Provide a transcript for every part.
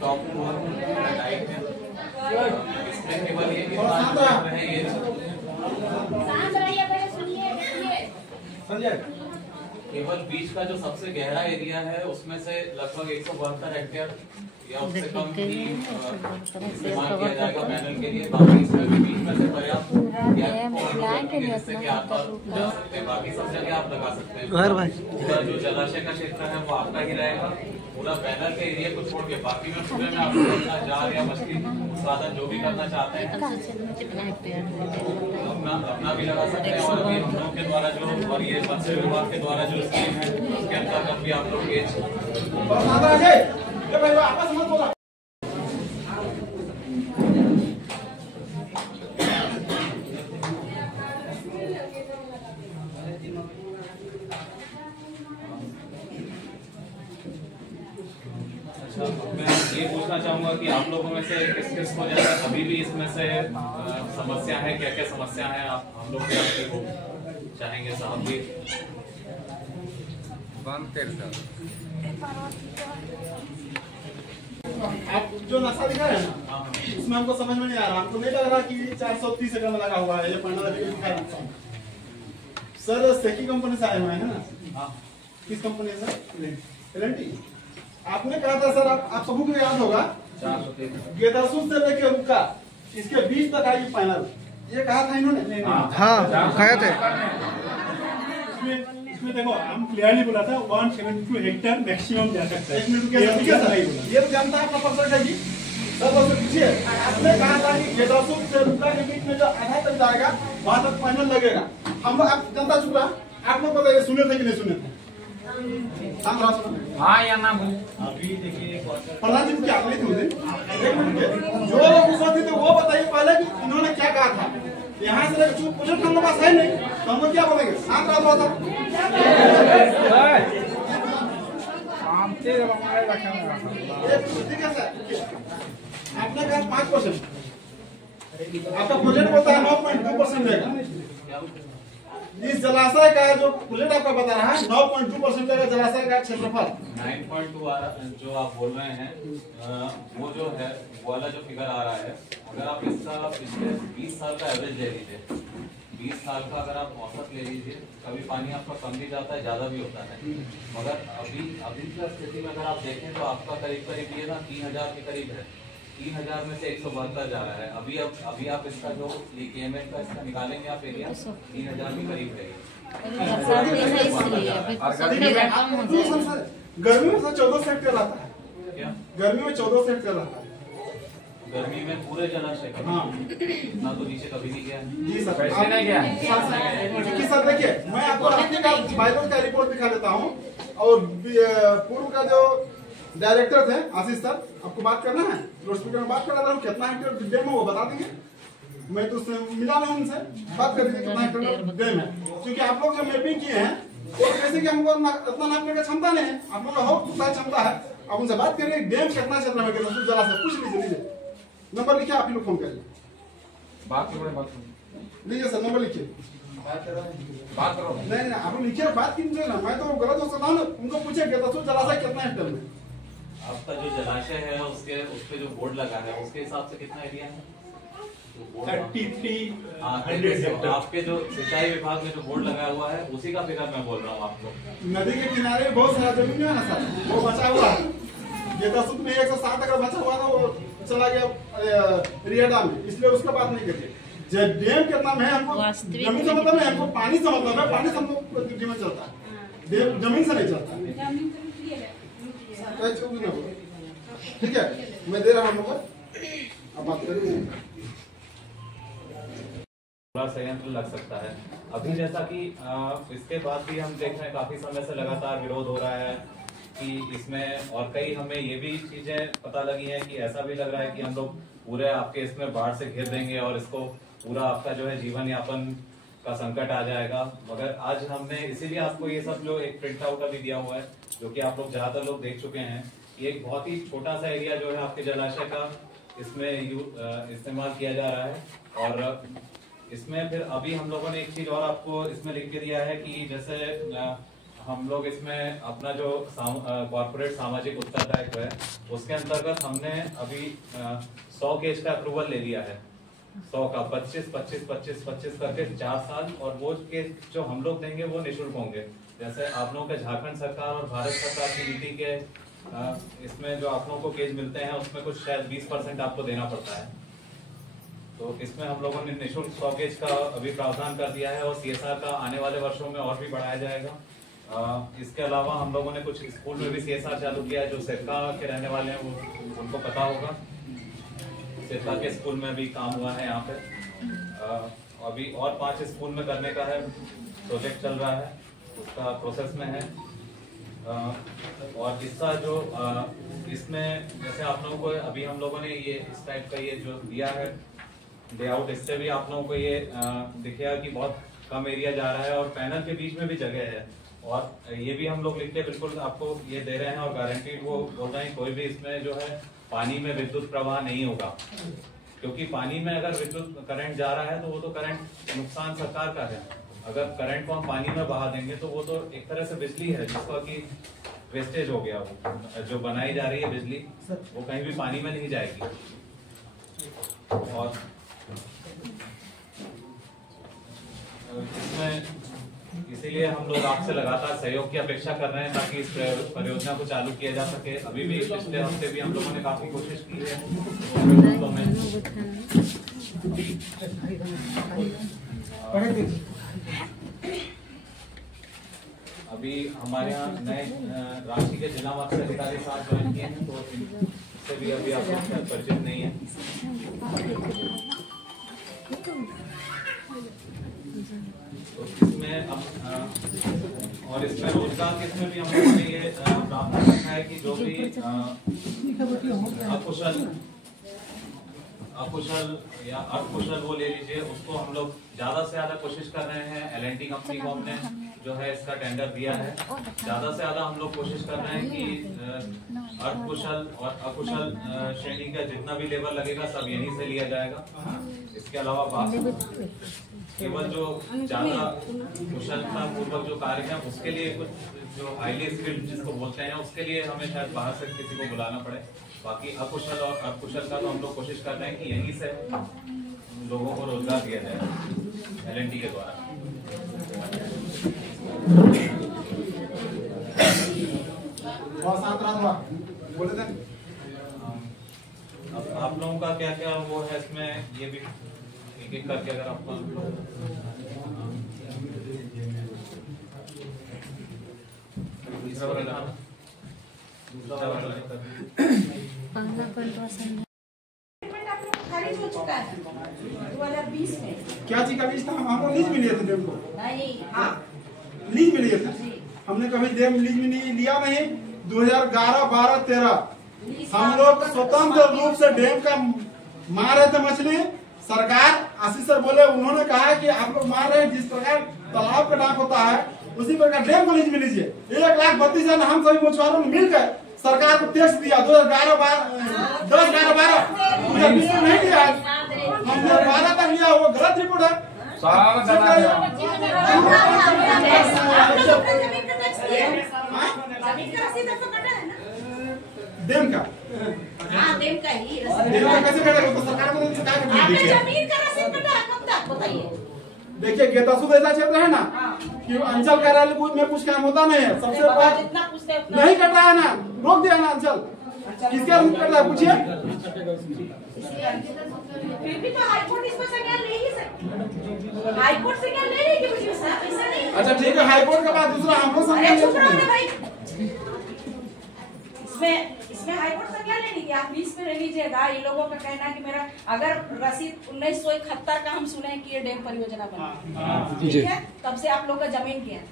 Top floor type है, इसमें केवल ये केवल बीच का जो सबसे गहरा एरिया है उसमें से लगभग 172 हेक्टेयर या उससे कम ही इस्तेमाल किया जाएगा पैनल के लिए। बाकी इसमें भी बीच में से पर्याप्त जिससे कि आप लगा सकते हैं, बाकी सब जगह आप लगा सकते हैं। पूरा जो जलाशय का क्षेत्र है वो आपका ही रहेगा, पूरा पैनल के एरिया को छोड़ के। बाकी में पूरे में आप अपना जाल या मछली उत्पादन जो भी करना चाहते हैं अपना भी लगा सकते हैं। और अभी हम लोग के द्वारा जो और ये मत्स्य विभाग के द्वारा जो स्कीम है उसके अंतर्गत भी आप लोग मैं ये पूछना चाहूंगा कि आप लोगों में से किस को जैसे अभी भी इसमें से समस्या है, क्या क्या समस्या है आप हम लोग को चाहेंगे साहब भी बंद कर दो। आप जो नक्शा दिखा रहे हैं ना उसमें हमको समझ में नहीं आ रहा, हमको नहीं लग रहा कि 430 एकड़ में लगा हुआ है ये पैनल अभी दिखा रहा है। सर सेकी कंपनी से आए हुए हैं ना? किस कंपनी से? एल&टी। आपने कहा था सर, आप सबको को याद होगा गेदासूर से लेके रुका इसके बीच तक आई पैनल, ये कहा था इन्होंने। हाँ कहे थे। इसमें देखो हम क्लियरली बोला था 172 हेक्टेयर मैक्सिमम जा सकता है। एक मिनट ये तो जानता है आपका परसेंट है जी सर, बस पूछिए। आपने कहा था कि गेदासूर से रुका के बीच में जो आधा तक जाएगा वहां तक पैनल लगेगा। हम आप जनता चुका, आप लोग बताइए सुने थे कि नहीं सुने थे? हाँ या ना अभी देखिए प्रधान जी क्या आपने थे एक मिनट जो लोग उपस्थित थे वो बताइए पहले कि इन्होंने क्या कहा था। यहाँ से चुप पूछो, हमारे पास है नहीं तो हम क्या बोलेंगे? शांत रहा था। ठीक है सर, आपने कहा 5%, आपका प्रोजेक्ट होता है 9.2% रहेगा। इस जलाशय का जो प्रोजेक्ट आपका बता रहा है 9.2% का जलाशय का क्षेत्रफल 9.2 जो आप बोल रहे हैं वो जो है वो वाला जो फिगर आ रहा है, अगर आप इसका पिछले 20 साल का एवरेज ले लीजिए, 20 साल का अगर आप औसत ले लीजिए, कभी पानी आपका कम भी जाता है ज्यादा भी होता है, मगर अभी की स्थिति में अगर आप देखें तो आपका करीब ये ना 3000 के करीब है। 3000 में से 172 जा रहा है। अभी आप इसका जो KML का इसका निकालेंगे आप एरिया 3000 के करीब है। गर्मी में 14 से हेक्टेयर आता है। क्या गर्मी में 14 से हेक्टेयर आता है? गर्मी में पूरे जलाशय का? हाँ, इतना तो नीचे कभी नहीं गया जी सर। वैसे नहीं गया क्योंकि सर देखिए मैं आपको बाइबल का रिपोर्ट दिखा देता हूँ और पूर्व का जो डायरेक्टर थे आशीष सर, आपको बात करना है लाउड स्पीकर में बात कर रहा हूँ, कितना हेक्टेयर डैम है वो बता देंगे। मैं तो उससे मिला नहीं उनसे, बात कर दीजिए कितना हेक्टेयर डैम है। क्योंकि आप लोग जो मैपिंग किए हैं वो जैसे कि हमको इतना नापने का क्षमता नहीं है, आप लोग का हो क्षमता है, आप उनसे बात करिए डैम कितना क्षेत्र में जलाशय पूछ लीजिए। नंबर लिखिए, आप ही लोग फोन करिए, बात लीजिए सर नंबर लिखिए, बात करो। नहीं आप लिखिए, बात कीजिए ना, मैं तो गलत हो सकता हूँ ना। उनको पूछे जलाशय कितना हेक्टेयर में आपका जो जलाशय है उसके उसपे जो बोर्ड लगा है उसके हिसाब से कितना एरिया है? 3300। आपके जो सिंचाई विभाग में जो बोर्ड लगा हुआ है उसी का फिगर मैं बोल रहा हूँ आपको। नदी के किनारे बहुत सारा जमीन है ना सर, वो बचा हुआ है। ये 10 में 107 अगर बचा हुआ था वो चला गया रियाडा में, इसलिए उसका बात नहीं करिए। डैम कितना में है हमको जमीन से मतलब है, हमको पानी से मतलब है, पानी से हमको जीवन चलता है, जमीन से नहीं चलता। ठीक है, मैं दे रहा हूँ नंबर, अब बात करिए। थोड़ा संयंत्र लग सकता है अभी, जैसा कि इसके बाद भी हम देख रहे हैं काफी समय से लगातार विरोध हो रहा है कि इसमें, और कई हमें ये भी चीजें पता लगी है कि ऐसा भी लग रहा है कि हम लोग पूरे आपके इसमें बाढ़ से घिर देंगे और इसको पूरा आपका जो है जीवन यापन का संकट आ जाएगा। मगर आज हमने इसीलिए आपको ये सब जो एक प्रिंट आउट अभी दिया हुआ है, जो कि आप लोग ज्यादातर लोग देख चुके हैं, ये एक बहुत ही छोटा सा एरिया जो है आपके जलाशय का इसमें इस्तेमाल किया जा रहा है। और इसमें फिर अभी हम लोगों ने एक चीज और आपको इसमें लिख के दिया है कि जैसे हम लोग इसमें अपना जो कॉर्पोरेट सामाजिक उत्तरदायित्व है उसके अंतर्गत हमने अभी 100 केस का अप्रूवल ले लिया है। 100 का 25 करके 4 साल, और वो केस जो हम लोग देंगे वो निःशुल्क होंगे। जैसे आप लोगों के झारखंड सरकार और भारत सरकार की नीति के इसमें जो आप लोगों को केस मिलते हैं उसमें कुछ शायद 20% आपको देना पड़ता है। तो इसमें हम लोगों ने निःशुल्क 100 केस का अभी प्रावधान कर दिया है, और CSR का आने वाले वर्षों में और भी बढ़ाया जाएगा। इसके अलावा हम लोगों ने कुछ स्कूल में भी CSR चालू किया है। जो सिरका के रहने वाले हैं वो उनको पता होगा, सिरका के स्कूल में भी काम हुआ है यहाँ पे। अभी और 5 स्कूल में करने का है, प्रोजेक्ट चल रहा है, उसका प्रोसेस में है। और इसका जो इसमें जैसे आप लोगों को अभी हम लोगों ने ये इस टाइप का ये जो दिया है लेआउट, इससे भी आप लोगों को ये दिखेगा कि बहुत कम एरिया जा रहा है और पैनल के बीच में भी जगह है। और ये भी हम लोग लिख के बिल्कुल आपको ये दे रहे हैं और गारंटीड वो बोल रहे हैं कोई भी इसमें जो है पानी में विद्युत प्रवाह नहीं होगा, क्योंकि पानी में अगर विद्युत करंट जा रहा है तो वो तो करंट नुकसान सरकार का है। अगर करंट को हम पानी में बहा देंगे तो वो तो एक तरह से बिजली है जिसका कि वेस्टेज हो गया। वो जो बनाई जा रही है बिजली वो कहीं भी पानी में नहीं जाएगी। और इसमें इसीलिए हम लोग आपसे लगातार सहयोग की अपेक्षा कर रहे हैं ताकि इस परियोजना को चालू किया जा सके। अभी भी पिछले हफ्ते भी हम लोगों ने काफी कोशिश की है। अभी हमारे यहाँ नए रांची के जिला मत्स्य अधिकारी साहब ज्वाइन किए हैं, तो इनसे भी अभी आप लोग परिचित नहीं है। तो इसमें और इसमें रोजगार के इसमें भी हम लोगों ने ये प्रावधान रखा है कि जो भी अकुशल या अर्धकुशल वो ले लीजिए, उसको हम लोग ज्यादा से ज्यादा कोशिश कर रहे हैं। L&T कंपनी को हमने जो है इसका टेंडर दिया है। ज्यादा से ज्यादा हम लोग कोशिश कर रहे हैं कि अर्धकुशल और अकुशल श्रेणी का जितना भी लेबर लगेगा सब यहीं से लिया जाएगा। इसके अलावा केवल जो ज्यादा कुशलता पूर्वक जो कार्य है उसके लिए कुछ जो हाईली स्किल्ड जिसको बोलते हैं उसके लिए हमें शायद बाहर से किसी को बुलाना पड़े। बाकी अकुशल और अर्धकुशल का तो हम लोग कोशिश कर रहे हैं कि यहीं से लोगों को रोजगार दिया जाए L&T के द्वारा। बोले थे अब आप लोगों का क्या क्या वो है इसमें, ये भी एक एक करके अगर आपको खारिज हो चुका है 2020 में। क्या चीज का लीज था? हम लीज में लिए थे डेम को। नहीं, हाँ लीज में लिए थे। हमने कभी डेम लीज में नहीं लिया नहीं। 2011, 12, 13 हम लोग स्वतंत्र रूप से डेम का मार रहे थे मछली। सरकार आशीष सर बोले, उन्होंने कहा कि आप लोग मार रहे हैं जिस प्रकार तालाब का डाक होता है उसी प्रकार डेम को लीज में लीजिए। 1,32,000 हम सभी मछुआरों ने मिलकर सरकार को टैक्स दिया। 2011, 10, 11, 12 नहीं दिया, हमने 12 तक लिया। वो गलत रिपोर्ट है। डेम का डेम का ही कैसे कटेगा? तो सरकार को जमीन का रसीद कटा है कब तक बताइए? देखिए गेतासुद ऐसा क्षेत्र है ना कि अंचल कार्यालय में कुछ काम होता नहीं है। सबसे बड़ा जितना पूछते हैं नहीं कट रहा है ना, रोक दिया ना अंचल। किसके रूप कट रहा है पूछिए। फिर भी तो हाईकोर्ट इसमें संज्ञान ले ही सकती। हाईकोर्ट संज्ञान ले लेगी मुझे साहब, ऐसा नहीं। अच्छा ठीक है, हाईकोर्ट के बाद दूसरा हम लोग संज्ञान चुप रहो लेंगे। भाई। इसमें हाईकोर्ट संज्ञान लेनी थी, आप लीज पे ले लीजिएगा। ये लोगों का कहना है कि मेरा अगर रसीद 1971 का हम सुने कि ये डेम परियोजना बना, ठीक है, तब से आप लोग का जमीन क्या है।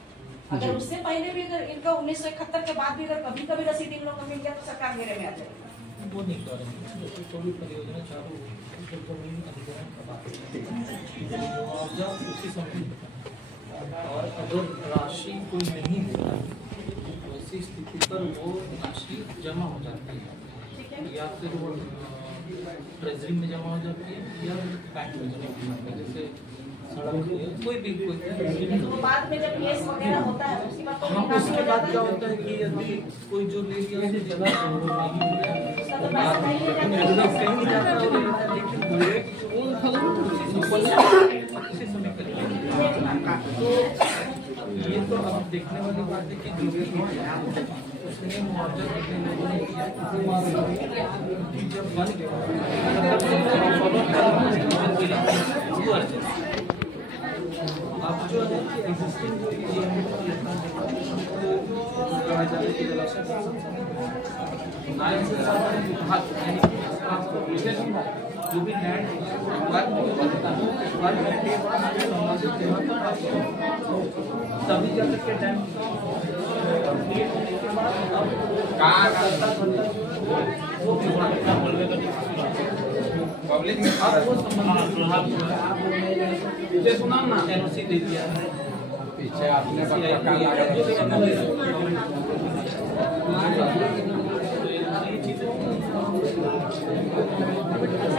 अगर उससे पहले भी अगर इनका 1971 के बाद भी अगर कभी कभी रसीद इन लोगों को मिल गया तो सरकार घेरे में आ जाएगी। वो नहीं करेंगे। कोई भी परियोजना चालू होगी तो जमीन अधिग्रहण का बात मुआवजा उसी समय और अगर राशि कोई नहीं देता तो ऐसी स्थिति पर वो राशि जमा हो जाती है, या फिर वो ट्रेजरी में जमा हो जाती है या बैंक में जमा हो जाती है। जैसे कोई भी तो बाद में जब केस वगैरह होता है उसके बाद तो हाँ, उसके बाद क्या होता है कि यदि कोई जो ले लिया है जगह उसका तो पैसा नहीं ले जाता कहीं जाता है लेकिन उसी समय करेंगे। तो ये तो अब देखने वाली बात है कि जो भी उसने मुआवजा कितने लोगों ने किया जब बन गया अब जो है एग्जिस्टिंग जो कहा जाता है कि जो भी लैंड तभी जाकर के डैम पब्लिक में पीछे सुना ना एनओसी दे दिया है पीछे आपने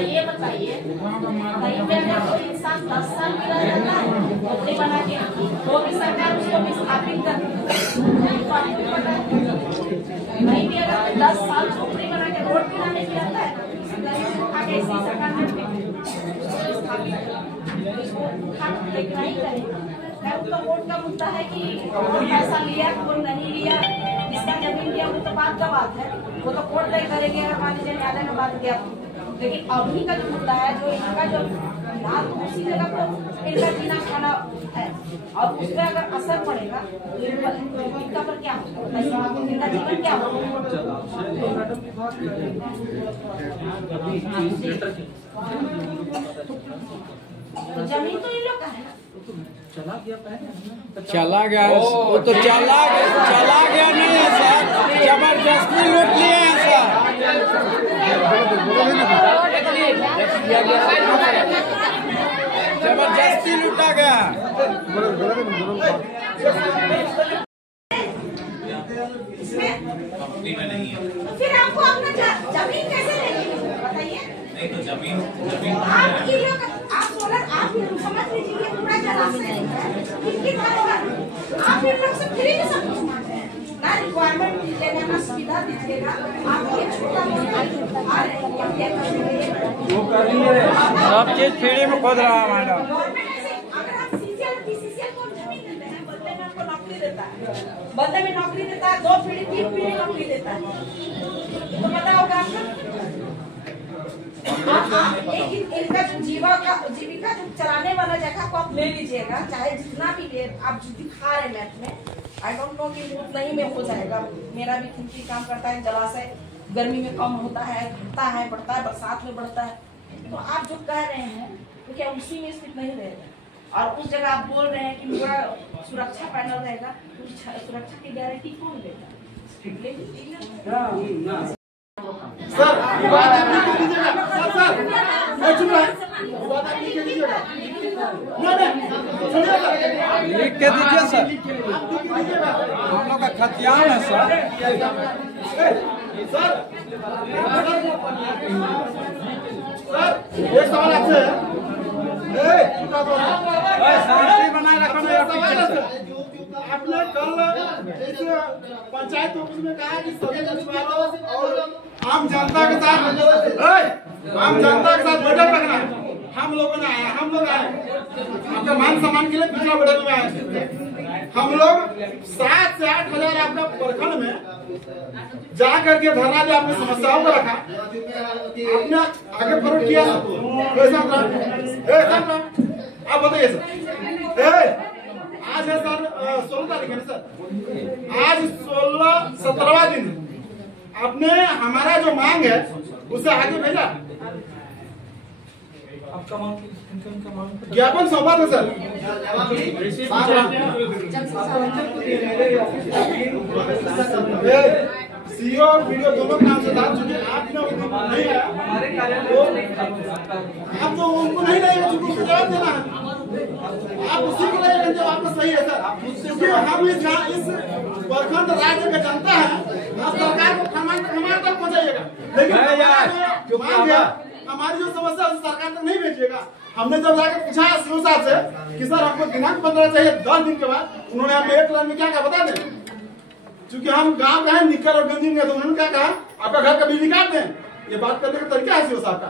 ये बताइए कहीं पे अगर कोई इंसान 10 साल की रह जाता है नौकरी बना के तो भी सरकार उसको विस्थापित कर कहीं भी अगर 10 साल नौकरी बना के रोड पे आने की आता है आगे इसी सरकार ने देखना ही करेगा। तो वोट का मुद्दा है कि कौन पैसा लिया कौन नहीं लिया, जिसका जमीन लिया वो तो बात का बात है, वो तो कोर्ट तय करेंगे अगर मान लीजिए न्यायालय में बात किया। लेकिन अभी का जो मुद्दा है जो इनका जो फिलहाल तो उसी जगह को इनका जीना खाना है और उस पर अगर असर पड़ेगा इनका पर क्या होगा, इनका जीवन क्या होगा। तो जमीन तो इन लोग का है, चला गया पहले चला गया वो तो चला गया नहीं है सर, जबरदस्ती लूट लिए हैं सर। जबरदस्ती लूटा गया। कंपनी में नहीं है तो फिर आपको अपना जमीन कैसे लेंगे बताइए। नहीं तो जमीन आप ये लोग आप सोलर आप समझ लीजिए पूरा जलाशय है कितनी धरोहर आप इन लोग से फ्री में सब कुछ मांग रहे हैं, ना रिक्वायरमेंट दीजिएगा ना सुविधा दीजिएगा। आप ये छोटा मोटा सब चीज फ्री में खोद रहा है मैडम। गवर्नमेंट ऐसे अगर आप सीसीएल बीसीसीएल को जमीन देते हैं बदले में आपको नौकरी देता है, बदले में नौकरी देता है 2 पीढ़ी 3 पीढ़ी नौकरी देता है, तो पता होगा आपको। लेकिन इनका जो जीविका जो चलाने वाला जगह को आप ले लीजिएगा, चाहे जितना भी ले आप जो दिखा रहे मैप में, आई डोंट नो कि उतना ही में हो जाएगा। मेरा भी खिंची काम करता है, जलाशय गर्मी में कम होता है, घटता है, बढ़ता है, बरसात में बढ़ता है। तो आप जो कह रहे हैं तो क्या उसी में स्थित नहीं रहेगा? और उस जगह आप बोल रहे हैं कि पूरा सुरक्षा पैनल रहेगा, तो सुरक्षा की गारंटी कौन देगा? सर विवाद आप लिख के दीजिएगा। सर मैं चुप रहा, विवाद आप लिख के दीजिएगा। नहीं सुनिएगा, लिख के दीजिए सर, आप लिख के दीजिएगा। हम लोग का खतियान है सर। सर एक सवाल आपसे है, शांति बनाए रखो मेरा पीछे से। आपने कल इस पंचायत ऑफिस में कहा कि सभी जनता और आम जनता के साथ बैठक रखना है। हम लोगों ने आया, हम लोग आए आपके मान सम्मान के लिए पिछला बैठक में आए। हम लोग 7 से 8 हजार आपका प्रखंड में जा करके धरना दिया, अपनी समस्याओं को रखा, आपने आगे फॉरवर्ड किया। आप बताइए सर, आज है सर 16 तारीख है ना सर, आज 17वां दिन आपने हमारा जो मांग है उसे आगे भेजा, आपका मांग ज्ञापन सौंपा था सर। सीओ और वीडियो दोनों काम से डाल चुके, आपने नहीं आया, आप तो उनको नहीं लगेगा, चूंकि उनको जवाब देना है, आप उसी को लगेगा जब आपका सही है सर। क्योंकि हम इस प्रखंड राज्य का जनता है, आप सरकार को फरमान तक पहुंचाइएगा। लेकिन मांग है हमारी जो समस्या है सरकार तक नहीं भेजिएगा। हमने जब जाकर पूछा सीओ साहब से कि सर हमको दिनांक 15 चाहिए, 10 दिन के बाद उन्होंने हमें एक लाइन में क्या कहा बता दें, क्योंकि हम गाँव का है निकल और गंजी में, तो उन्होंने क्या कहा आपका घर का बिजली काट दें। ये बात करने का तरीका है सीओ साहब का।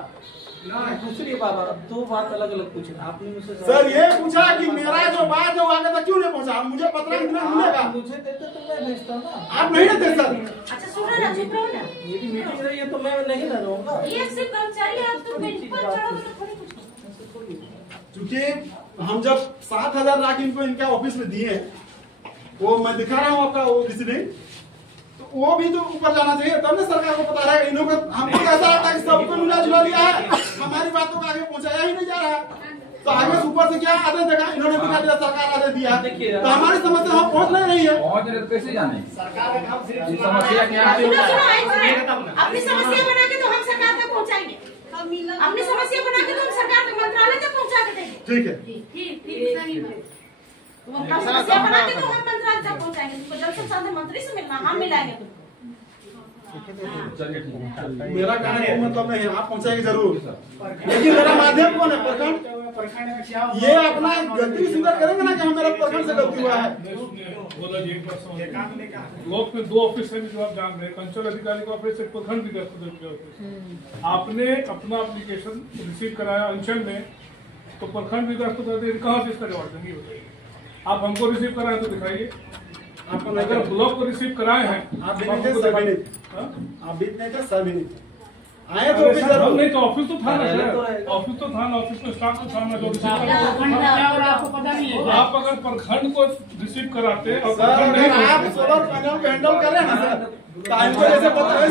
दूसरी बाबा दो बात अलग अलग पूछे आपने मुझसे सर ये पूछा कि मेरा जो बात है वो आगे तक क्यों नहीं पहुंचा, मुझे पत्र मिलेगा। मुझे देते तो मैं भेजता ना, आप नहीं देते सर। अच्छा सुनो ना, चुप रहो ना। मेरी मीटिंग रही है तो मैं नहीं ना रहूंगा। ये सिर्फ कर्मचारी है, आप तो मीटिंग पर चढ़ो तो थोड़ी कुछ। क्योंकि हम जब 7,000 लाख इनको इनके ऑफिस में दिए, वो मैं दिखा रहा हूँ आपका वो रिसीविंग, तो वो भी तो ऊपर जाना चाहिए, तब ना सरकार को पता रहेगा। इन्होंने हमको ऐसा लगता है कि सबको मिला जुला लिया है, हमारी बातों को आगे पहुंचाया ही नहीं जा रहा है। तो आगे से ऊपर से क्या आदेश देगा, इन्होंने दिखा दिया सरकार आदेश दिया, तो हमारी समस्या हम पहुंच नहीं रही है। कैसे जाने सरकार का काम सिर्फ समस्या क्या है? अपनी समस्या बना के तो हम सरकार तक पहुंचाएंगे, अपनी समस्या बना के तो हम सरकार के मंत्रालय तक पहुंचा के देंगे। ठीक है, ठीक सही बात। समस्या बना के तो हम मंत्रालय तक पहुंचाएंगे। जल संसाधन मंत्री से मिलना, हम मिलाएंगे तुमको। मेरा कहने का मतलब नहीं है, आप पहुंचाएंगे जरूर, लेकिन मेरा माध्यम कौन है? प्रखंड। ये अपना गलती स्वीकार करेंगे ना कि हमारा प्रखंड से गलती हुआ है। ब्लॉक में 2 ऑफिस है जो आप जान रहे हैं, अंचल अधिकारी का ऑफिस, एक प्रखंड विकास ऑफिस। आपने अपना एप्लीकेशन रिसीव कराया अंचल में, तो प्रखंड विकास कहाँ से इसका जवाब देंगे बताइए। आप हमको रिसीव कराए तो दिखाइए। आपको अगर ब्लॉक को रिसीव कराए हैं, आप भी नहीं थे, सर भी नहीं थे, आप भी नहीं थे, सर भी नहीं थे, आए तो ऑफिस तो ऑफिस तो था ना, ऑफिस तो था ना, ऑफिस में स्टाफ तो था ना जो आपको पता नहीं है। आप अगर प्रखंड को रिसीव कराते और सर अगर आप सोलर पैनल को हैंडल कर रहे हैं ना सर, तो हमको जैसे पता है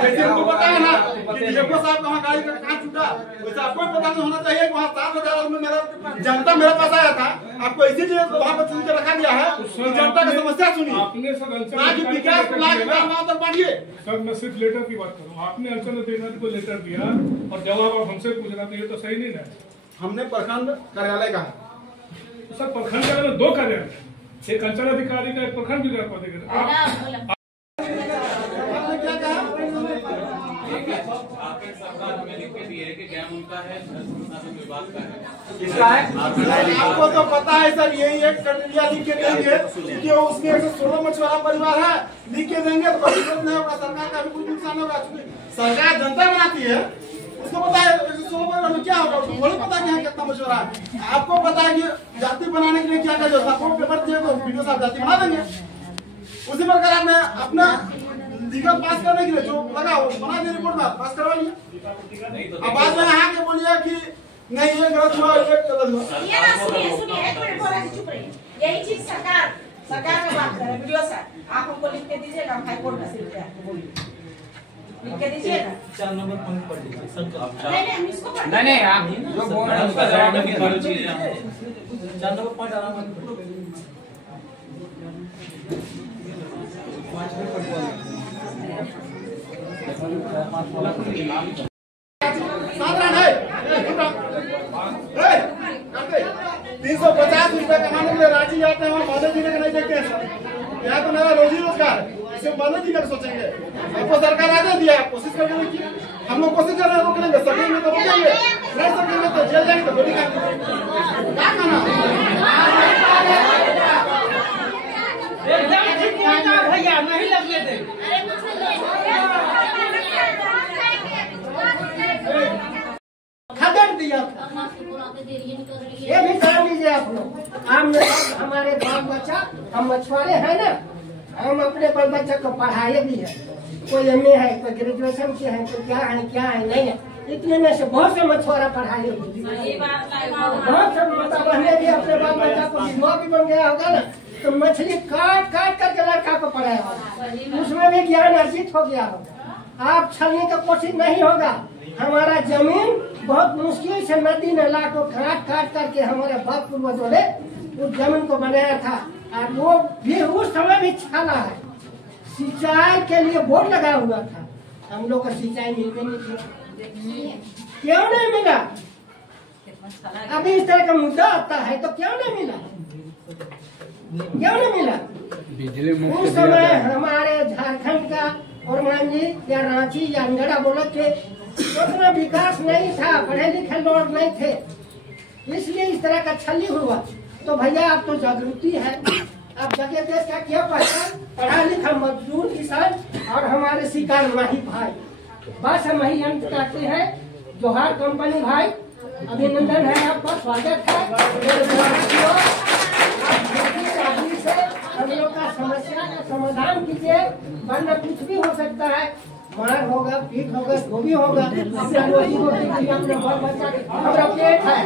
जैसे हमको पता है ना कि डीएफओ साहब कहाँ गाड़ी का कहाँ छूटा, वैसे आपको पता नहीं होना चाहिए कि वहाँ 7,000 में मेरा जनता मेरे पास आया था। आपको इसीलिए वहाँ पर चुन के रखा गया है कि जनता की समस्या सुनिए, आपने सर ना कि विकास को लाके गाँव तक बांटिए। सर मैं सिर्फ लेटर की बात करूँ, आपने अंचल अधिकारी को लेटर दिया और जवाब आप हमसे पूछ रहा, तो ये तो सही नहीं है। हमने प्रखंड कार्यालय का सर प्रखंड कार्यालय में 2 कार्यालय, एक अंचल अधिकारी का, एक प्रखंड विकास अधिकारी। क्या कहा आपके सरकार हमें लिख के दी है कि डैम उनका है, संसाधन विभाग का है। इसका है आपको तो पता है सर, यही एक कंट्रिया लिख के देंगे कि उसमें 116 मछुआरा परिवार है, लिख के देंगे तो कोई दिक्कत नहीं होगा, सरकार का भी कुछ नुकसान होगा। सरकार जनता बनाती है, उसको पता है 116 परिवार में क्या होगा, उसको थोड़ी पता है कितना मछुआरा है। आपको पता है कि जाति बनाने के लिए क्या क्या जो था, वो पेपर दिए तो वीडियो साहब जाति बना देंगे। उसी प्रकार आपने अपना लीगल पास करने के लिए जो लगा वो बना दिया, रिपोर्ट में पास करवा लिया। अब बाद में यहाँ के बोलिए कि नहीं ये गलत हुआ, ये गलत हुआ। ये ना सुनिए एक मिनट बोला कि चुप रहिए। यही चीज सरकार का बात कर रहे हैं। वीडियो सर आप हमको लिख के दीजिएगा, हम हाईकोर्ट में से लिख के दीजिएगा। 4 नंबर पॉइंट पढ़ लीजिए सर। नहीं हम इसको पढ़ नहीं आप जो बोल रहे हैं उसका जवाब नहीं दे रहे। 4 नंबर पॉइंट आराम से साधारण है 350 रुपए कमाने के लिए रांची जाते हैं, मदद जी नहीं देखते हैं सर। यहाँ तो मेरा रोजी रोजगार है, इसे मदद जी सोचेंगे। आपको सरकार आदेश दिया, आप कोशिश करके देखिए। हम लोग कोशिश कर रहे हैं, रोक लेंगे, सकेंगे तो रोकेंगे, नहीं सकेंगे तो जेल जाएंगे तो गोली खाएंगे। क्या खाना भैया नहीं लगने दे। खदर दिया था, ये भी कर लीजिए आप लोग। हमारे बाल बच्चा, हम मछुआरे हैं ना, हम अपने बाल बच्चा को पढ़ाए भी है। कोई MA है, कोई ग्रेजुएशन किया है, कोई क्या है नहीं है। इतने में से बहुत से मछुआरा पढ़ाए बहुत से, मतलब हमने भी अपने बाल बच्चा को विधवा भी बन गया होगा ना, तो मछली काट करके लड़का को पढ़ाया होगा, उसमें भी ज्ञान अर्जित हो गया होगा। आप छलने का कोशिश नहीं होगा। हमारा जमीन बहुत मुश्किल से नदी नाला को काट करके हमारे बाप पूर्वजों ने उस जमीन को बनाया था, और वो भी उस समय भी छाला है। सिंचाई के लिए बोर्ड लगा हुआ था, हम लोग को सिंचाई मिलती नहीं थी। क्यों नहीं मिला? अभी इस तरह का मुद्दा आता है तो क्यों नहीं मिला? क्यों नहीं मिला? बिजली मुफ्त उस समय हमारे झारखंड का और मान जी या रांची या अंगड़ा बोला के उतना विकास नहीं था, पढ़े लिखे लोग नहीं थे, इसलिए इस तरह का छली हुआ। तो भैया अब तो जागृति है, अब जगह देश का क्या पहचान, पढ़ा लिखा मजदूर किसान और हमारे शिकार माही भाई। बस हम यही अंत करते हैं। जोहार कंपनी भाई, अभिनंदन है आपका, स्वागत है। से हम लोग का समस्या का समाधान कीजिए, वरना कुछ भी हो सकता है, मार होगा, पीट होगा, जो भी होगा। अपना रोजी रोटी के लिए अपने बाल बच्चा के हमारा पेट है,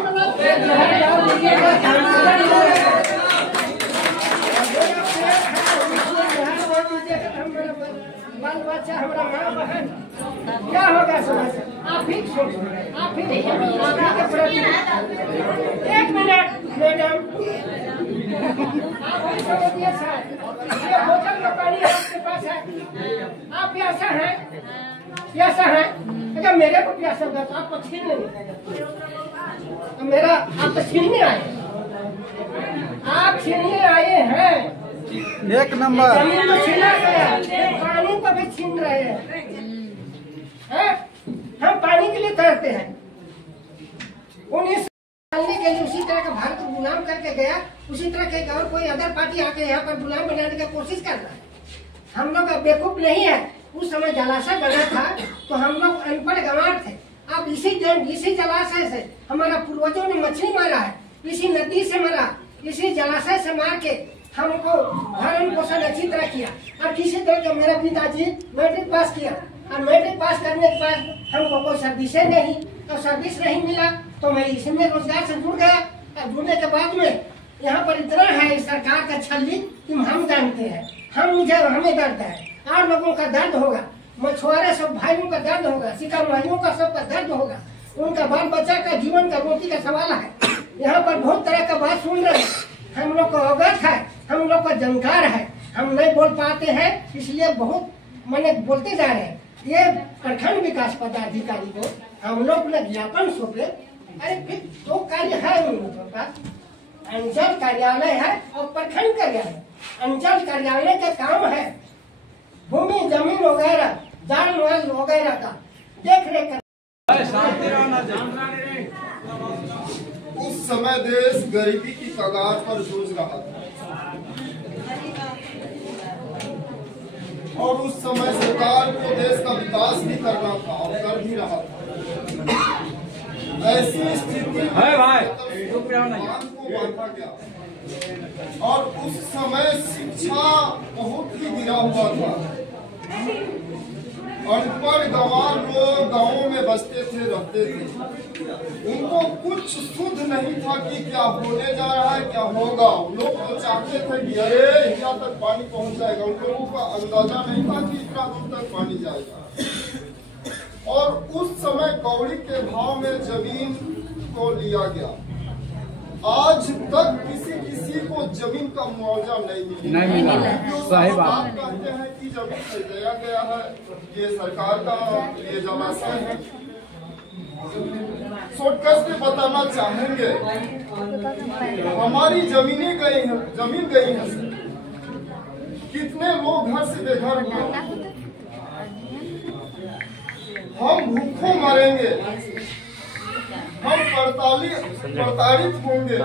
बाल बच्चा हमारा माँ बहन, क्या होगा समस्या? आप ही सोचिए, आप ही के प्रति। एक मिनट मैडम, आप ही समझिए सर, ये बोतल में पानी आपके पास है, आप प्यासा है, प्यासा है, अगर मेरे को प्यासा होगा तो आपको छीन लेंगे, तो मेरा आप तो छीनने आए, आप छीनने आए हैं। एक नंबर जमीन को छीना गया, पानी को भी छीन रहे हैं। हम पानी के लिए तरसते हैं। 19 डालने के लिए उसी तरह का भारत को गुलाम करके गया, उसी तरह के और कोई अदर पार्टी आके यहाँ पर गुलाम बनाने की कोशिश कर रहा है। हम लोग बेवकूफ नहीं है। उस समय जलाशय बना था तो हम लोग अनपढ़ गंवार थे। अब इसी जलाशय से हमारा पूर्वजों ने मछली मारा है, इसी नदी से मारा, इसी जलाशय से मार के हमको भरण पोषण अच्छी तरह किया। और किसी तरह का मेरा पिताजी मैट्रिक पास किया, और मैट्रिक पास करने के बाद हमको कोई सर्विस नहीं, तो सर्विस नहीं मिला तो मैं इसमें रोजगार से जुड़ गया। और जुड़ने के बाद में यहाँ पर इतना है सरकार का छली कि हम जानते हैं, हमें दर्द है, और लोगों का दर्द होगा, मछुआरे सब भाइयों का दर्द होगा, शिकार भाइयों का सबका दर्द होगा, उनका बाल बच्चा का जीवन का रोटी का सवाल है। यहाँ पर बहुत तरह का बात सुन रहे हैं, हम लोग को अवगत है, हम लोग का जानकार है, हम नहीं बोल पाते हैं, इसलिए बहुत मैंने बोलते जा रहे हैं। ये प्रखंड विकास पदाधिकारी को हम लोग ने ज्ञापन सौंपे। अरे फिर दो कार्य है उन लोगों के पास, अंचल कार्यालय है और प्रखंड कार्यालय। अंचल कार्यालय का काम है भूमि जमीन वगैरह जान माल वगैरह का देख रेख कर। उस समय देश गरीबी की कगार पर जूझ रहा था और उस समय सरकार को देश का विकास भी करना था और कर भी रहा था। ऐसी स्थिति में को बांटा गया और उस समय शिक्षा बहुत ही गिरा हुआ था। अनपढ़ गंवार लोग गाँवों में बसते थे, रहते थे, उनको कुछ शुद्ध नहीं था कि क्या होने जा रहा है, क्या होगा। लोग तो चाहते थे कि अरे यहाँ तक पानी पहुँच जाएगा, उन लोगों का अंदाजा नहीं था कि इतना दूर तक पानी जाएगा। और उस समय कौड़ी के भाव में जमीन को लिया गया। आज तक किसी को जमीन का मुआवजा नहीं मिला। सही बात। कहते हैं कि जमीन से दिया गया है, ये सरकार का ये जलाशय है। शॉर्टकट से बताना चाहेंगे, हमारी जमीन गई है। कितने लोग घर से बेघर हुए, हम भूखों मरेंगे, हम प्रताड़ित होंगे,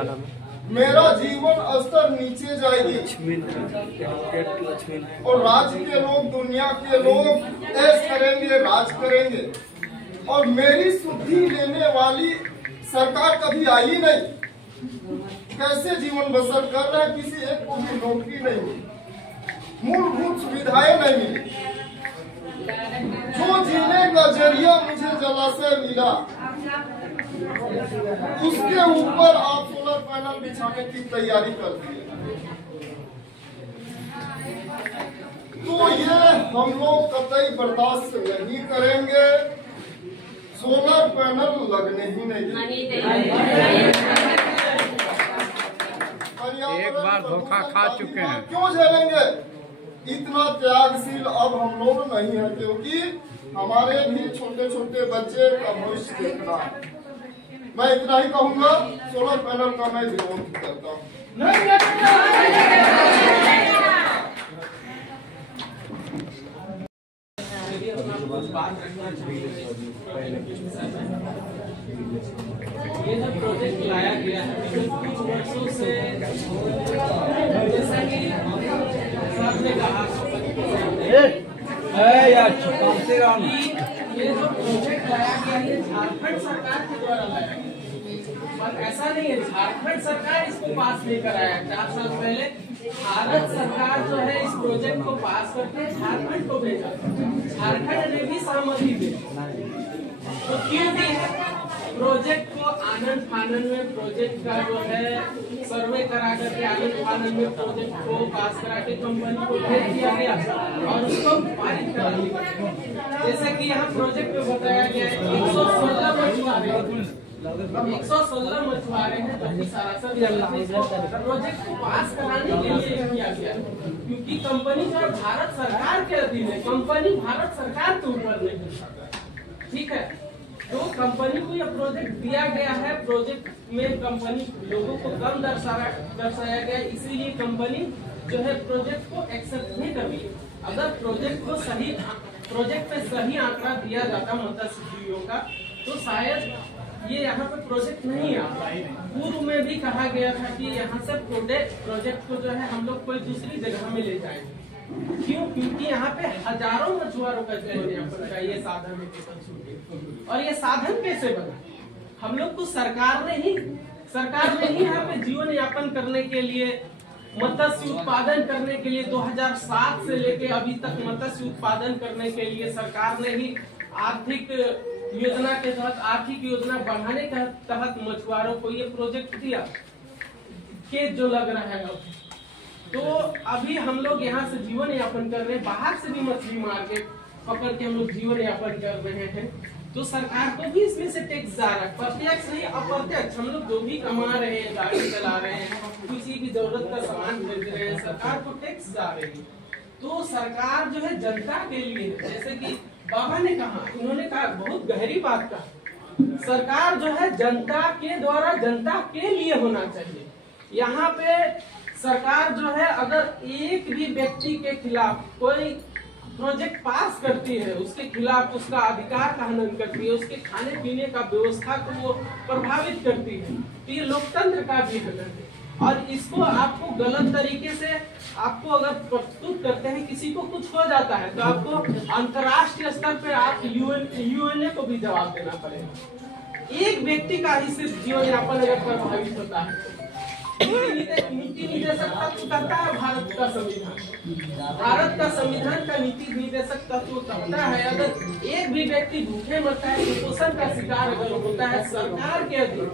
मेरा जीवन स्तर नीचे जाएगी और राज्य के लोग, दुनिया के लोग ऐश करेंगे, राज करेंगे और मेरी सुधि लेने वाली सरकार कभी आई नहीं। कैसे जीवन बसर कर रहे हैं, किसी एक को भी नौकरी नहीं मिली, मूलभूत सुविधाएं नहीं मिली। जो जीने का जरिया मुझे जलाशय मिला, उसके ऊपर आप सोलर पैनल बिछाने की तैयारी करती है। तो ये हम लोग कतई बर्दाश्त नहीं करेंगे। सोलर पैनल लगने ही नहीं एक बार धोखा खा चुके हैं। क्यों झेलेंगे? इतना त्यागशील अब हम लोग नहीं है, क्योंकि हमारे भी छोटे छोटे बच्चे का भविष्य देखना है। मैं इतना ही कहूँगा, सोलर पैनल का मैं विरोध करता हूँ। कुछ बात रखना चाहिए। ये जो प्रोजेक्ट लाया गया है कुछ वर्षों से, जैसा कि आपने कहा ये जो प्रोजेक्ट लाया गया है झारखंड सरकार के द्वारा लाया गया, पर ऐसा नहीं है झारखंड सरकार इसको पास नहीं कराया। 4 साल पहले भारत सरकार जो है इस प्रोजेक्ट को पास करके झारखंड को भेजा, झारखंड ने भी सहमति दी। तो क्यों दी है? प्रोजेक्ट को आनंद फानन में प्रोजेक्ट का जो है सर्वे करा करके आनंद फानन में प्रोजेक्ट को पास करा के कंपनी को भेज दिया गया और उसको पारित करा दिया। जैसे कि यहाँ प्रोजेक्ट में बताया गया है 116 मछुआरे हैं, जो सरासर प्रोजेक्ट को पास कराने के लिए किया गया, क्योंकि कंपनी जो है भारत सरकार के अधीन है, कंपनी भारत सरकार के ऊपर नहीं, ठीक है। तो कंपनी को यह प्रोजेक्ट दिया गया है, प्रोजेक्ट में कंपनी लोगों को कम दर्शाया गया, इसीलिए कंपनी जो है प्रोजेक्ट को एक्सेप्ट नहीं कर रही है। अगर प्रोजेक्ट पे सही आंकड़ा दिया जाता मत्स्यजीवियों का, तो शायद ये यहाँ पे प्रोजेक्ट नहीं आता। पूर्व में भी कहा गया था कि यहाँ से प्रोजेक्ट को जो है हम लोग कोई दूसरी जगह में ले जाएंगे। क्यों? क्योंकि यहाँ पे हजारों मछुआरों का जीवन यापन का ये साधन है। और ये साधन कैसे बना? हम लोग को सरकार ने ही यहाँ पे जीवन यापन करने के लिए, मत्स्य उत्पादन करने के लिए 2007 से लेके अभी तक मत्स्य उत्पादन करने के लिए सरकार ने ही आर्थिक योजना के तहत, आर्थिक योजना बढ़ाने के तहत मछुआरों को ये प्रोजेक्ट दिया के जो लग रहा है। तो अभी हम लोग यहाँ से जीवन यापन कर रहे हैं, बाहर से भी मछली मार के पकड़ के हम लोग जीवन यापन कर रहे हैं। तो सरकार को भी इसमें से टैक्स जा रहा है, प्रत्यक्ष नहीं अप्रत्यक्ष। हम लोग जो भी कमा रहे हैं, गाड़ी चला रहे हैं, किसी भी जरूरत का सामान खरीद रहे हैं, सरकार को टैक्स जा रही है। तो सरकार जो है जनता के लिए, जैसे कि बाबा ने कहा, उन्होंने कहा बहुत गहरी बात कहा, सरकार जो है जनता के द्वारा जनता के लिए होना चाहिए। यहाँ पे सरकार जो है अगर एक भी व्यक्ति के खिलाफ कोई प्रोजेक्ट पास करती है, उसके खिलाफ उसका अधिकार का हनन करती है, उसके खाने पीने का व्यवस्था को वो प्रभावित करती है, तो ये लोकतंत्र का भी हनन है। और इसको आपको गलत तरीके से आपको अगर प्रस्तुत करते हैं, किसी को कुछ हो जाता है तो आपको अंतर्राष्ट्रीय स्तर पे आप यूएनए को भी जवाब देना पड़ेगा। एक व्यक्ति का ही सिर्फ जीवन यापन अगर प्रभावित होता है, नीति निदेशक तत्व करता है भारत का संविधान, भारत का संविधान का नीति निदेशक तत्व करता है। अगर एक भी व्यक्ति भूखे मरता है, कुपोषण का शिकार अगर होता है सरकार के अधीन,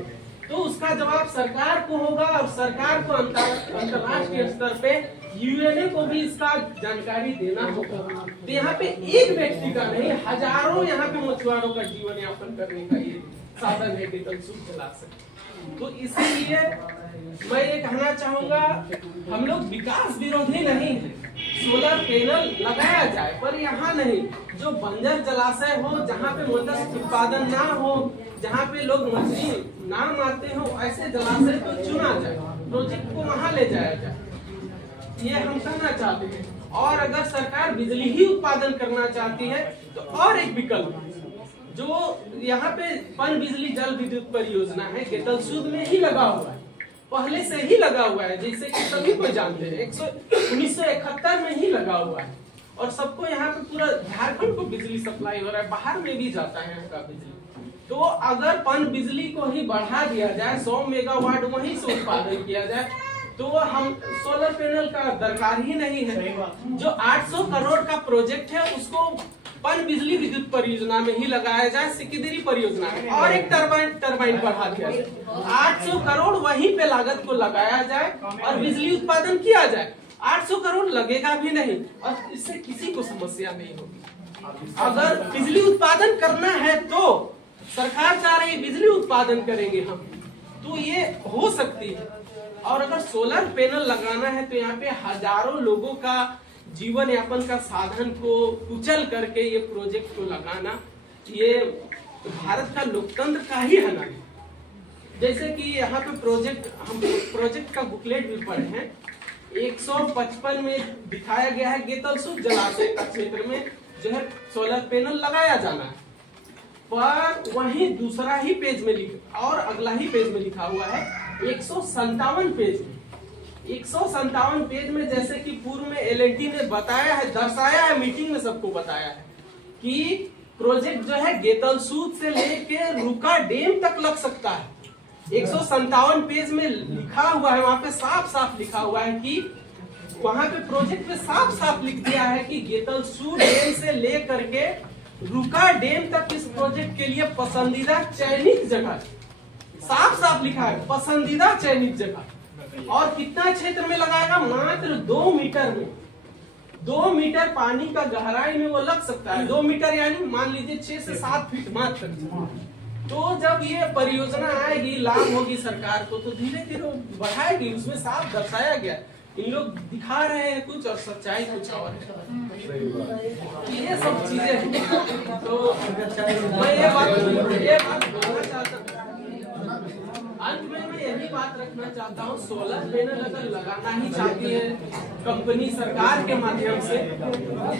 तो उसका जवाब सरकार को होगा और सरकार को अंतर्राष्ट्रीय स्तर पे यूएनए को भी इसका जानकारी देना होगा। तो यहाँ पे एक व्यक्ति का नहीं, हजारों यहाँ पे मछुआरों का जीवन यापन करने का ये साधन है कि तलसूट चला सकते। तो इसीलिए मैं ये कहना चाहूंगा, हम लोग विकास विरोधी नहीं है, सोलर पैनल लगाया जाए, पर यहाँ नहीं। जो बंजर जलाशय हो, जहाँ पे मत्स्य उत्पादन ना हो, जहाँ पे लोग मछली ना मारते हो, ऐसे जलाशय को चुना जाए, प्रोजेक्ट को वहाँ ले जाया जाए, ये हम कहना चाहते हैं। और अगर सरकार बिजली ही उत्पादन करना चाहती है तो और एक विकल्प जो यहाँ पे पन बिजली जल विद्युत परियोजना है, गेतलसूद में ही लगा हुआ है, पहले से ही लगा हुआ है, जैसे कि सभी को जानते हैं। 1971 में ही लगा हुआ है और सबको यहाँ पे पूरा झारखंड को बिजली सप्लाई हो रहा है, बाहर में भी जाता है यहाँ का बिजली। तो अगर पन बिजली को ही बढ़ा दिया जाए, 100 मेगावाट वहीं से उत्पादन किया जाए, तो हम सोलर पैनल का दरकार ही नहीं है। जो 800 करोड़ का प्रोजेक्ट है उसको पन बिजली विद्युत परियोजना में ही लगाया जाए, सिकिदिरी परियोजना में, और एक टरबाइन बढ़ा दिया जाए, 800 करोड़ वहीं पे लागत को लगाया जाए और बिजली उत्पादन किया जाए। 800 करोड़ लगेगा भी नहीं और इससे किसी को समस्या नहीं होगी। अगर बिजली उत्पादन करना है तो सरकार चाह रही है बिजली उत्पादन करेंगे हम, तो ये हो सकती है। और अगर सोलर पैनल लगाना है तो यहाँ पे हजारों लोगों का जीवन यापन का साधन को कुचल करके ये प्रोजेक्ट को लगाना, ये भारत का लोकतंत्र का ही हनन है। जैसे कि यहाँ पे हम प्रोजेक्ट का बुकलेट भी पढ़े हैं, 155 में दिखाया गया है गेतलसूद जलाशय का क्षेत्र में जो है सोलर पैनल लगाया जाना है, पर वहीं दूसरा ही पेज में और अगला ही पेज में लिखा हुआ है 157 पेज में, 157 पेज में, जैसे कि पूर्व में एलएनटी ने बताया है, दर्शाया है, मीटिंग में सबको बताया है कि प्रोजेक्ट जो है गेतलसूद से लेके रुका डैम तक लग सकता है। 157 पेज में लिखा हुआ है, वहां पे साफ साफ लिखा हुआ है कि वहां पे प्रोजेक्ट में साफ साफ लिख दिया है कि गेतलसूद डैम से लेकर के रुका डैम तक इस प्रोजेक्ट के लिए पसंदीदा चयनित जगह, साफ साफ लिखा है पसंदीदा चयनित जगह। और कितना क्षेत्र में लगाएगा? मात्र 2 मीटर में, 2 मीटर पानी का गहराई में वो लग सकता है। 2 मीटर यानी मान लीजिए 6 से 7 फीट मात्र। तो जब ये परियोजना आएगी, लाभ होगी सरकार को, तो धीरे धीरे बढ़ाएगी। उसमें साफ दर्शाया गया, इन लोग दिखा रहे हैं कुछ और सच्चाई कुछ और है। ये सब चीजें, तो मैं ये बात बोलना चाहता हूँ। अंत में मैं यही बात रखना चाहता हूँ, सोलर पैनल अगर लगाना ही चाहती है कंपनी सरकार के माध्यम से,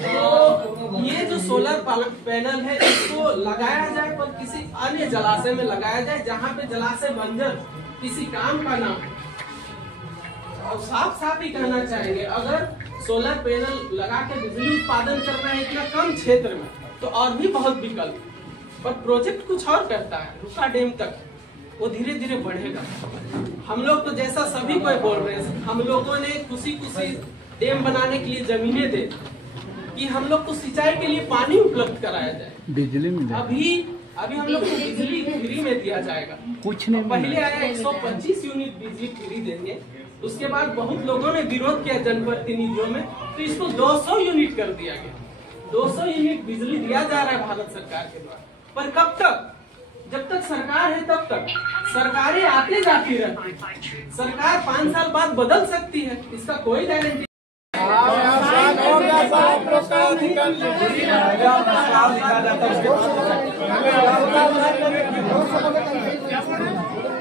तो ये जो सोलर पैनल है इसको लगाया जाए, पर किसी अन्य जलाशय में लगाया जाए जहाँ पे जलाशय बंजर किसी काम का ना हो। और साफ साफ ही कहना चाहेंगे, अगर सोलर पैनल लगा के बिजली उत्पादन कर रहे हैं इतना कम क्षेत्र में, तो और भी बहुत विकल्प, पर प्रोजेक्ट कुछ और करता है। रुका डैम तक वो धीरे धीरे बढ़ेगा। हम लोग तो जैसा सभी कोई बोल रहे हैं, हम लोगों ने खुशी खुशी डैम बनाने के लिए जमीनें दे कि हम लोग को सिंचाई के लिए पानी उपलब्ध कराया जाए, बिजली मिले। अभी हम लोग को बिजली फ्री में दिया जाएगा। कुछ नहीं, पहले आया 125 यूनिट बिजली फ्री देंगे, उसके बाद बहुत लोगों ने विरोध किया जनप्रतिनिधियों में, तो इसको 200 यूनिट कर दिया गया। 200 यूनिट बिजली दिया जा रहा है भारत सरकार के द्वारा। पर कब तक? जब तक सरकार है तब तक। सरकारें आते जाती रहती, सरकार 5 साल बाद बदल सकती है, इसका कोई गारंटी।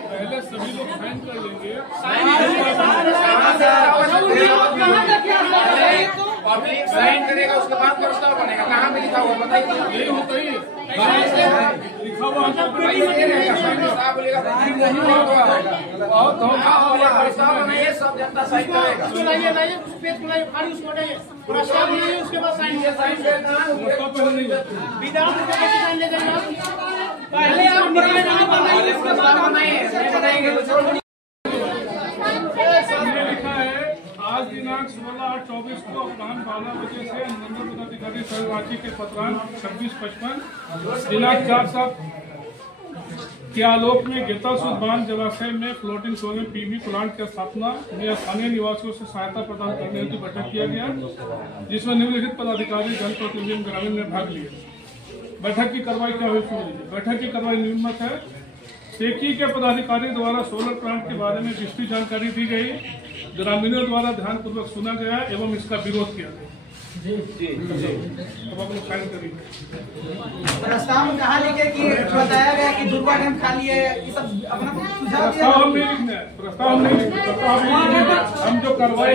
पहले सभी लोग साइन कर लेंगे, पब्लिक साइन करेगा, उसके बाद प्रस्ताव बनेगा। कहाँ पे लिखा हुआ बताइए? यही होता ही लिखा हुआ बोलेगा प्रस्ताव बनाइए, सब जनता साइन करेगा। उसके बाद साइन पहले आप बनाइए, उसके बाद बनाएंगे। लिखा है आज दिनांक 16/8/24 को अपराह्न 12 बजे से अनुमंडल पदाधिकारी शहर रांची के पत्रांक 2655 दिनांक 4/7 के आलोक में गेतलसूद बांध जलाशय में फ्लोटिंग सोलर पीवी प्लांट की स्थापना में स्थानीय निवासियों से सहायता प्रदान करने हेतु बैठक किया गया, जिसमें निम्नलिखित पदाधिकारी जनप्रतिनिधि ग्रामीण ने भाग लिया। बैठक की कार्रवाई क्या हुई? बैठक की कार्रवाई निम्नलिखित है। सेकी के पदाधिकारी द्वारा सोलर प्लांट के बारे में विस्तृत जानकारी दी गई, ग्रामीणों द्वारा ध्यानपूर्वक सुना गया एवं इसका विरोध किया गया। प्रस्ताव में कहा लिखे कि बताया गया कि दुर्गा डैम खाली है, ये सब अपना सुझाव दिया। प्रस्ताव नहीं लिखना है, प्रस्ताव नहीं, हम जो कार्रवाई